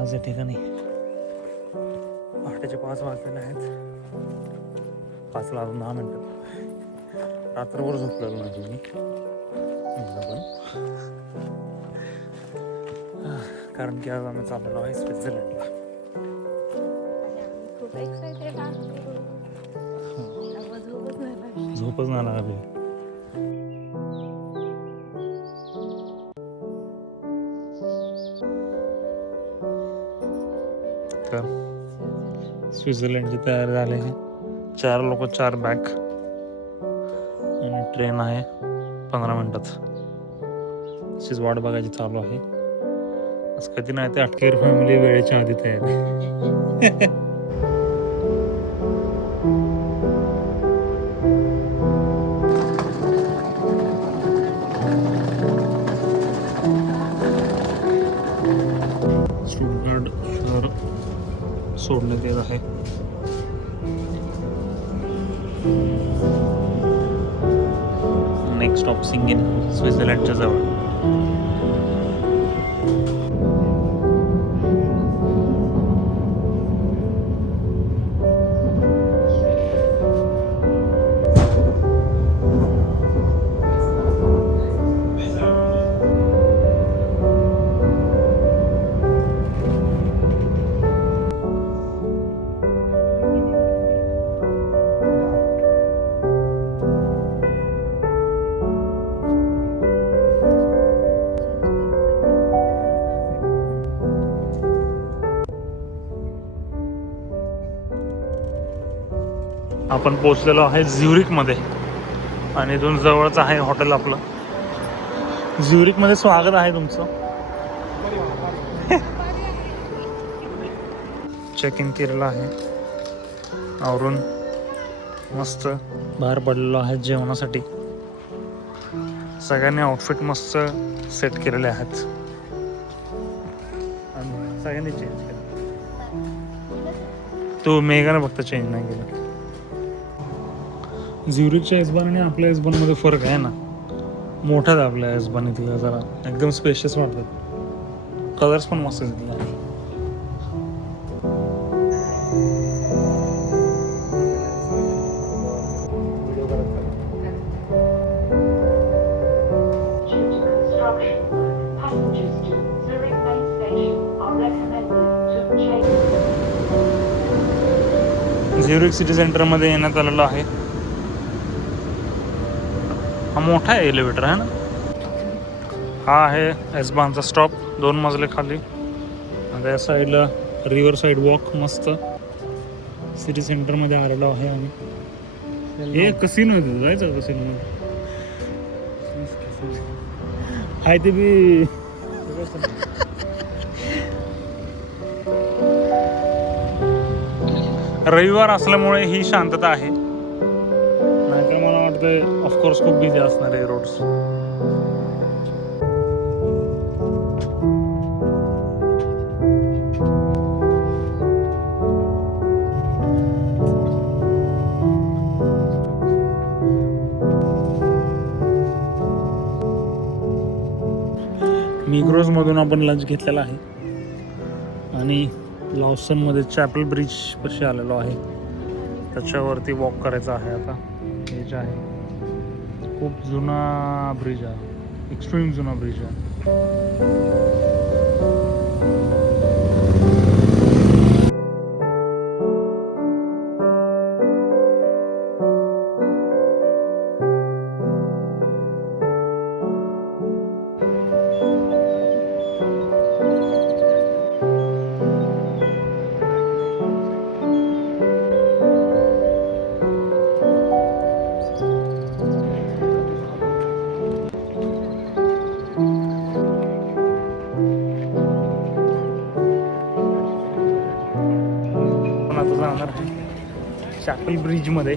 आज या ठिकाणी 5:05 वाजलेले आहेत. 5ला अजून 10 मिनिटं. रात्रभर झोपलेलो माझी मी पण, कारण की आज आम्ही चाललेलो आहे स्वित्झर्लंडला. खूप एक्साइटेड आहे. झोपच नाही लागली. तर स्वित्झर्लंडची तयारी झाली आहे. 4 लोक 4 बॅग आणि ट्रेन आहे 15 मिनिटात. अशीच वाट बघायची चालू आहे. आज कधी नाही ते अटकेर फॅमिली वेळेच्या आधी तयारी. स्टुटगार्ट शहर सोडण्यात येत आहे. नेक्स्ट स्टॉप सिंगेन, स्वित्झर्लंडच्या जवळ. आपण पोहोचलेलो आहे झ्युरिकमध्ये आणि इथून जवळच आहे हॉटेल आपलं. झ्युरिकमध्ये स्वागत आहे तुमचं. चेक इन केलेलं आहे. आवरून मस्त बाहेर पडलेलो आहे जेवणासाठी. सगळ्यांनी आउटफिट मस्त सेट केलेले आहेत आणि सगळ्यांनी चेंज केलं. तो मेघाने फक्त चेंज नाही केला. झ्युरिकच्या एसबान आणि आपल्या एसबानमध्ये फरक आहे ना. मोठाच आपल्या एसबान इथला जरा एकदम स्पेशियस वाटतात. कलर्स पण मस्त आहेत. झ्युरिक सिटी सेंटरमध्ये येण्यात आलेलं आहे. हा मोठा आहे एलिव्हेटर आहे ना. हा आहे एसबानचा स्टॉप. 2 मजले खाली. त्या साईडला रिव्हर साईड वॉक मस्त सिटी सेंटरमध्ये आलेलो आहे आम्ही. हे कसिनो आहे, जायचं कसिनो आहे ते बी. रविवार असल्यामुळे ही शांतता आहे. नाहीतर मला वाटतं ऑफकोर्स खूप बिझी असणार आहे रोड्स. मिग्रोज मधून आपण लंच घेतलेला आहे आणि लॉसनमध्ये चॅपल ब्रिज पाशी आलेलो आहे. त्याच्यावरती वॉक करायचं आहे आता. हे जे आहे खूप जुना ब्रिज आहे. एक्स्ट्रीम जुना ब्रिज आहे. चॅपल ब्रिज मध्ये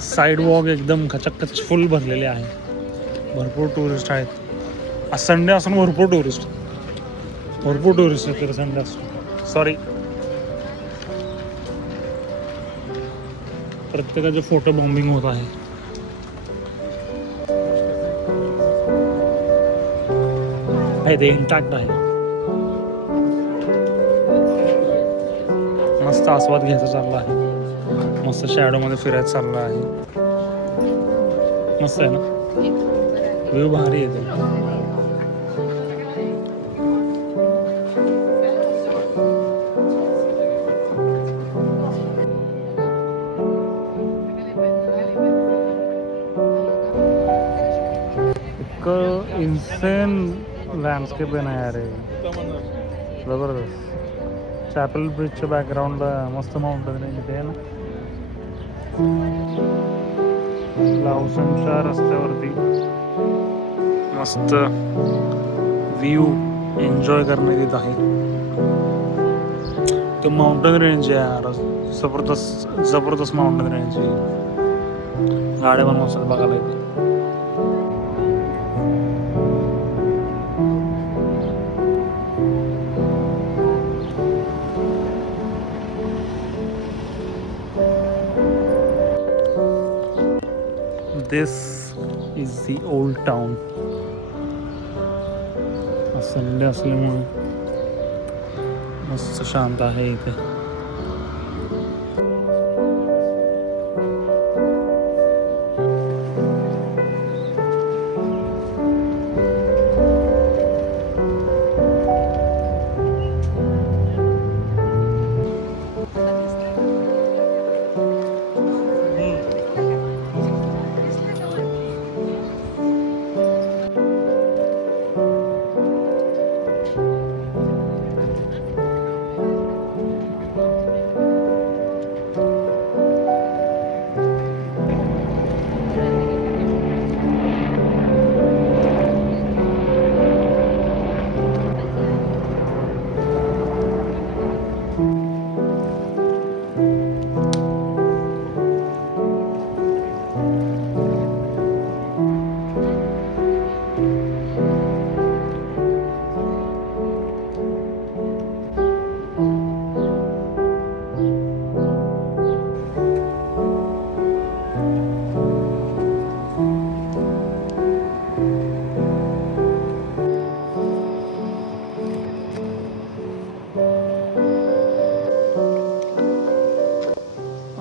साईड वॉक एकदम खचखच फुल भरलेले आहे. भरपूर टुरिस्ट आहेत. आज संडे असून भरपूर टुरिस्ट आहेत संडे असून. सॉरी, प्रत्येकाचे फोटो बॉम्बिंग होत आहे. आहे ते इंटॅक्ट आहे. मस्त आस्वाद घ्यायचा चालला आहे. मस्त शॅडो मध्ये फिरायचं चाललं आहे. मस्त आहे ना, व्ह्यू भारी येते. इतकं इन्सेन लँडस्केप आहे ना यार, जबरदस्त. चॅपल ब्रिजच्या बॅकग्राऊंडला मस्त माउंटेन रेंज आहे ना. लावसनच्या रस्त्यावरती मस्त व्ह्यू एन्जॉय करण्यात येत आहे. तो माउंटेन रेंज आहे यार, जबरदस्त जबरदस्त माउंटेन रेंज आहे. गाड्या पण मस्त बघायला येते. This is the old town. Sunday असल्यामुळे मस्त शांत आहे इथे.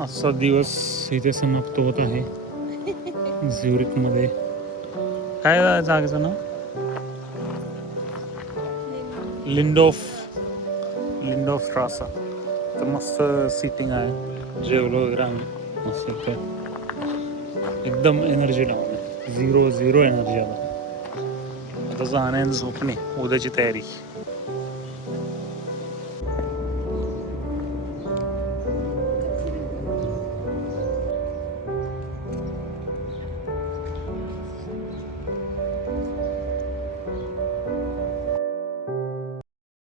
आजचा दिवस इथे समाप्त होत आहे झ्युरिकमध्ये. काय जागेचं नाव? लिंडोफ स्ट्रासा. तर मस्त सिटिंग आहे, जेवलो वगैरे आम्ही मस्त. एकदम एनर्जी डाऊन आहे, झिरो एनर्जी. आता जाणे झोपणे, उद्याची तयारी.